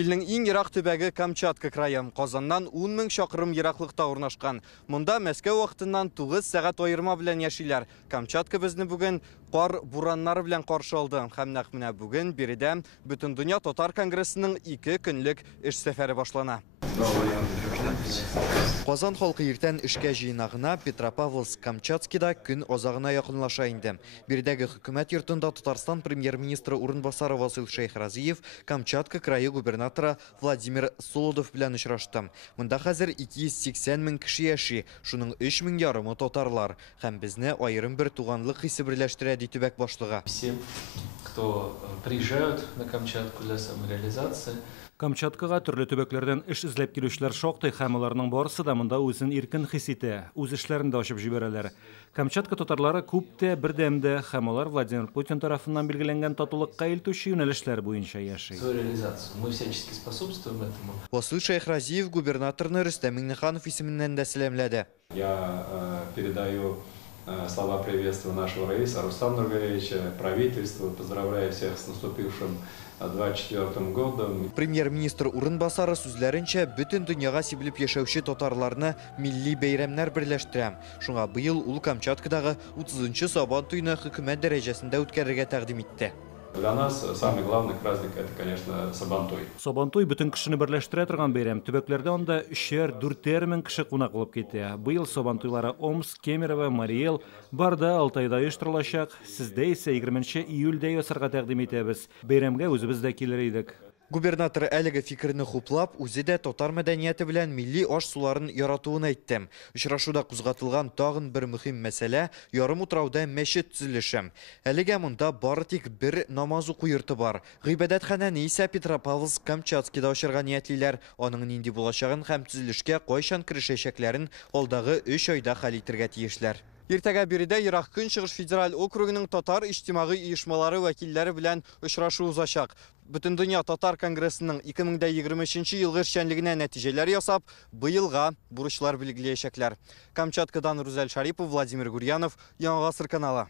Илнең иң ерак төбәге Камчатка крайы. Казаннан 10 мең чакрым ераклыкта урнашкан. Монда Мәскәү вакытыннан 9 сәгать аерма белән яшиләр. Камчатка безне бүген кар бураннары белән каршы алды. Һәм нәкъ менә бүген биредә Бөтен дөнья татар конгрессының 2 көнлек эш сәфәре башлана. Казан халкы иртән эшкә җыенагына Петропавловск-Камчатскида көн азагына якынлаша инде. Биредәге хөкүмәт йортында Татарстан премьер-министры урынбасары Васил Шәйхразиев Камчатка крае губернаторы Владимир Солодов белән очрашты. Монда хәзер 280 мең кеше яши, шуның 3 мең ярымы татарлар. Һәм безне аерым бер туганлык хисе берләштерә ди төбәк башлыгы. Все, кто приезжают на Камчатку для самореализации, Камчаткага төрле төбәкләрдән эш эзләп килүчеләр шактый, һәм аларның барысы да монда үзен иркен хис итә, үз эшләрен дә ачып җибәрәләр. Камчатка татарлары күп тә бердәмдә, һәм алар Владимир Путин тарафыннан билгеләнгән татулыкка илтүче юнәлешләр буенча яши. свою реализацию. Мы всячески способствуем этому. Васил Шәйхразиев губернаторны Рөстәм Миңнеханов исеменнән дә сәламләде. Я передаю слова приветствия нашего раиса Рустама Нургалевича, правительству, поздравляю всех с наступившим 24 годом. Премьер-министр урынбасары сүзләренчә, бөтен дөньяга сибелеп яшәүче татарларны милли бәйрәмнәр берләштерә. Шуңа быел ул Камчаткадагы 30-нчы Сабан туйны хөкүмәт дәрәҗәсендә үткәрергә тәкъдим итте. Для нас самый главный праздник – это, конечно, Сабантуй. Сабантуй бөтен кешене берләштерә торган бәйрәм. Төбәкләрдә анда 3-4 мең кеше кунак булып китә. Быел Сабантуйлары Омск, Кемерово, Мари-Эл, Барда, Алтайда оештырылачак. Сездә исә 20 июльдә ясарга тәкъдим итәбез. Бәйрәмгә үзебез дә килер идек. Губернатор әлеге фикерне хуплап, үзе дә татар мәдәнияте белән милли аш суларын яратуын әйтте. Очрашуда кузгатылган тагын бер мөһим мәсьәлә – ярым утрауда мәчет төзелеше. Әлегә монда бары тик бер намаз уку йорты бар. Гыйбадәтханәне исә Петропавловск-Камчатскида ачарга ниятлиләр. Аның нинди булачагын һәм төзелешкә кайчан керешәчәкләрен алдагы 3 айда хәл итәргә тиешләр. Иртәгә биредә Ерак Көнчыгыш федераль округының татар иҗтимагый оешмалары вәкилләре белән очрашу узачак. Бөтен дөнья татар конгрессының 2023 елгы эшчәнлегенә нәтиҗәләр ясап, быелга бурычлар билгеләячәкләр. Камчаткадан Рузель Шарипов, Владимир Гурьянов, Яңа Гасыр каналы.